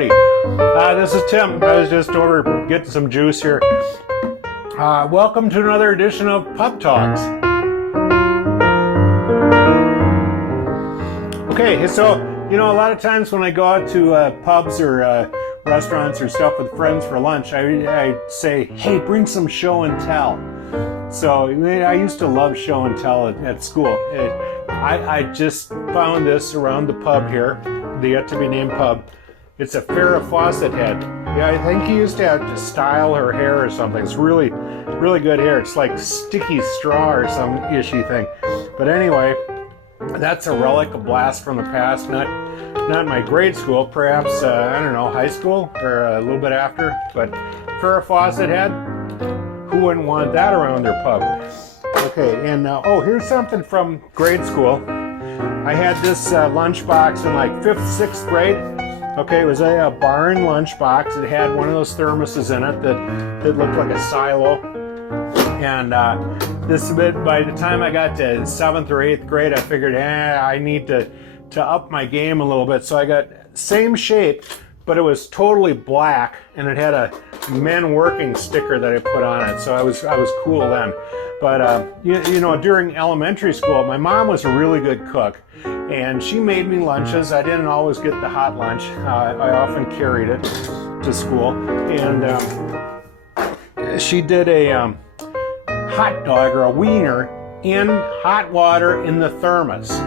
already. This is Tim. I was just over getting some juice here. Welcome to another edition of Pub Talks. Okay, so, you know, a lot of times when I go out to pubs or restaurants or stuff with friends for lunch, I say, hey, bring some show and tell. So I used to love show and tell at school. I just found this around the pub here, the yet-to-be-named pub. It's a Farrah Fawcett head. Yeah, I think he used to have to style her hair or something. It's really, really good hair. It's like sticky straw or some ishy thing. But anyway, that's a relic, a blast from the past. Not my grade school, perhaps, I don't know, high school or a little bit after. But Farrah Fawcett head, who wouldn't want that around their pub? Okay, and oh, here's something from grade school. I had this lunchbox in like 5th, 6th grade. Okay, it was a barn lunchbox. It had one of those thermoses in it that looked like a silo. And by the time I got to 7th or 8th grade, I figured, I need to up my game a little bit. So I got same shape, but it was totally black, and it had a men working sticker that I put on it. So I was cool then. But you know, during elementary school, my mom was a really good cook, and she made me lunches. I didn't always get the hot lunch. I often carried it to school, and she did a hot dog or a wiener in hot water in the thermos.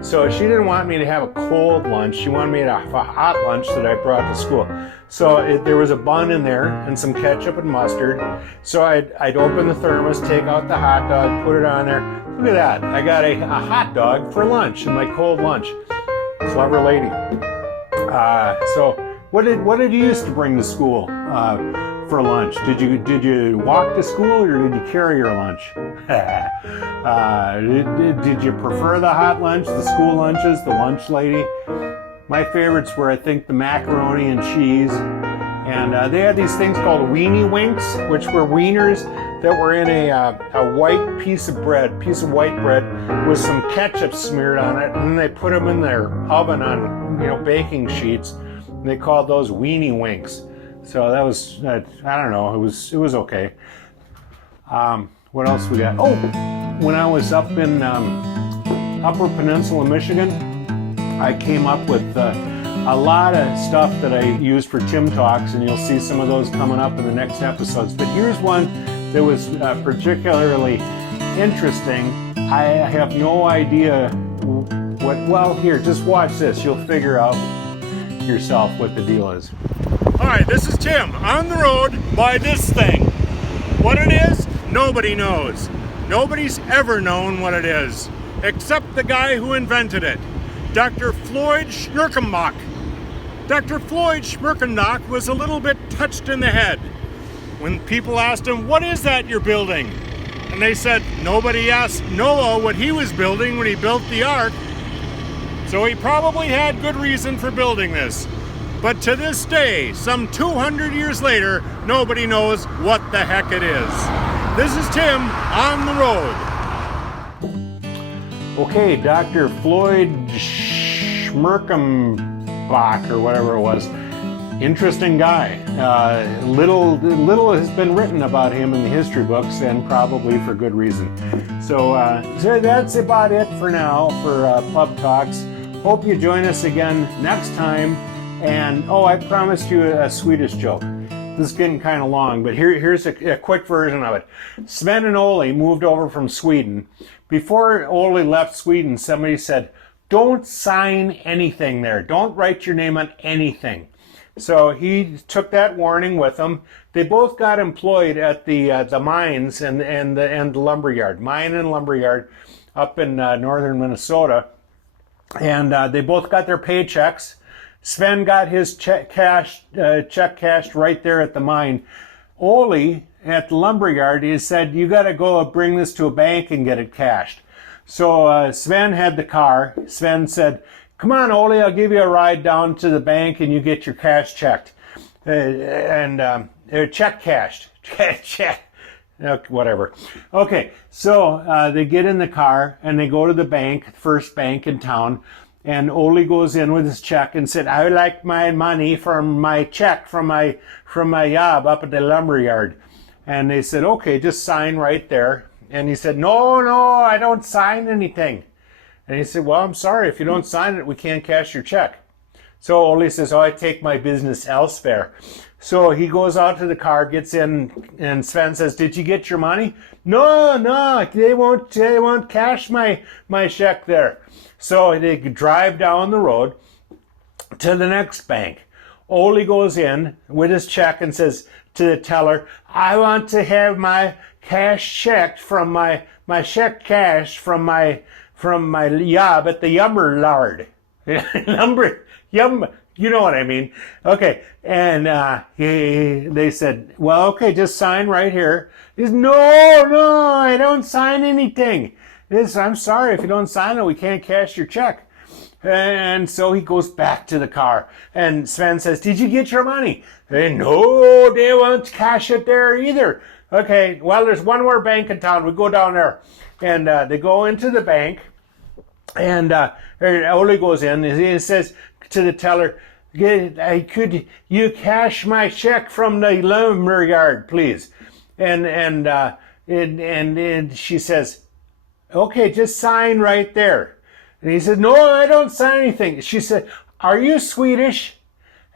So she didn't want me to have a cold lunch. She wanted me to have a hot lunch that I brought to school. So there was a bun in there and some ketchup and mustard. So I'd open the thermos, take out the hot dog, put it on there. Look at that. I got a hot dog for lunch in my cold lunch. Clever lady. So what did you used to bring to school for lunch? Did you walk to school or did you carry your lunch? Did you prefer the hot lunch, the school lunches, the lunch lady? My favorites were, I think, the macaroni and cheese. And they had these things called weenie winks, which were wieners that were in a white piece of white bread with some ketchup smeared on it. And then they put them in their oven on, you know, baking sheets. And they called those weenie winks. So that was, I don't know, it was okay. What else we got? Oh, when I was up in Upper Peninsula, Michigan, I came up with a lot of stuff that I used for Tim Talks, and you'll see some of those coming up in the next episodes. But here's one that was particularly interesting. I have no idea well, here, just watch this. You'll figure out yourself what the deal is. All right, this is Tim on the road by this thing. What it is, nobody knows. Nobody's ever known what it is, except the guy who invented it, Dr. Floyd Schmirkenbach. Dr. Floyd Schmirkenbach was a little bit touched in the head when people asked him, what is that you're building? And they said, nobody asked Noah what he was building when he built the ark. So he probably had good reason for building this. But to this day, some 200 years later, nobody knows what the heck it is. This is Tim on the road. Okay, Dr. Floyd Schmirkenbach, or whatever it was. Interesting guy. Little has been written about him in the history books, and probably for good reason. So that's about it for now for Pub Talks. Hope you join us again next time. And oh, I promised you a Swedish joke. This is getting kind of long, but here's a quick version of it. Sven and Ole moved over from Sweden. Before Ole left Sweden, somebody said, don't sign anything there. Don't write your name on anything. So he took that warning with him. They both got employed at the mines and the lumberyard, mine and lumberyard up in northern Minnesota. And they both got their paychecks. Sven got his check cashed right there at the mine. Ole at the lumberyard, he said, you got to go bring this to a bank and get it cashed. So Sven had the car. Sven said, come on, Ole, I'll give you a ride down to the bank and you get your cash checked. Check cashed. Check. Whatever. Okay, so they get in the car and they go to the bank, first bank in town. And Ole goes in with his check and said, I like my money from my check from my job up at the lumber yard. And they said, okay, just sign right there. And he said, no, I don't sign anything. And he said, well, I'm sorry, if you don't sign it, we can't cash your check. So Ole says, I take my business elsewhere. So he goes out to the car, gets in, and Sven says, did you get your money? No, they won't cash my check there. So they drive down the road to the next bank. Ole goes in with his check and says to the teller, I want to have my cash checked from my check cash from my job at the lumber yard. You know what I mean. Okay, and they said, well, okay, just sign right here. He said, no, I don't sign anything. I'm sorry, if you don't sign it, we can't cash your check. And so he goes back to the car. And Sven says, did you get your money? No, they won't cash it there either. Okay, well, there's one more bank in town. We go down there. And they go into the bank. And Ole goes in and he says to the teller, could you cash my check from the lumber yard, please? And she says, okay, just sign right there. And he said, no, I don't sign anything. She said, are you Swedish?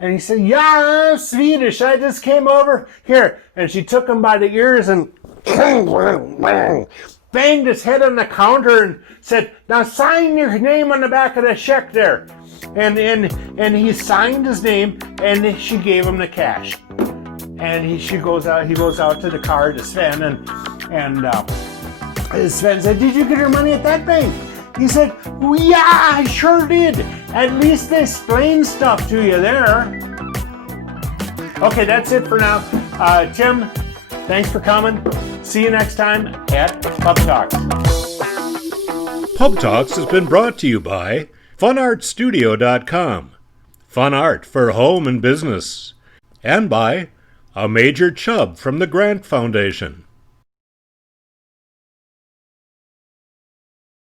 And he said, yeah, I'm Swedish. I just came over here. And she took him by the ears and banged his head on the counter and said, now sign your name on the back of the check there. And he signed his name, and she gave him the cash. And he goes out to the car to Sven, and Sven said, did you get your money at that bank? He said, well, yeah, I sure did. At least they explained stuff to you there. Okay, that's it for now. Tim, thanks for coming. See you next time at Pub Talks. Pub Talks has been brought to you by funartstudio.com, fun art for home and business, and by a Major Chubb from the Grant Foundation.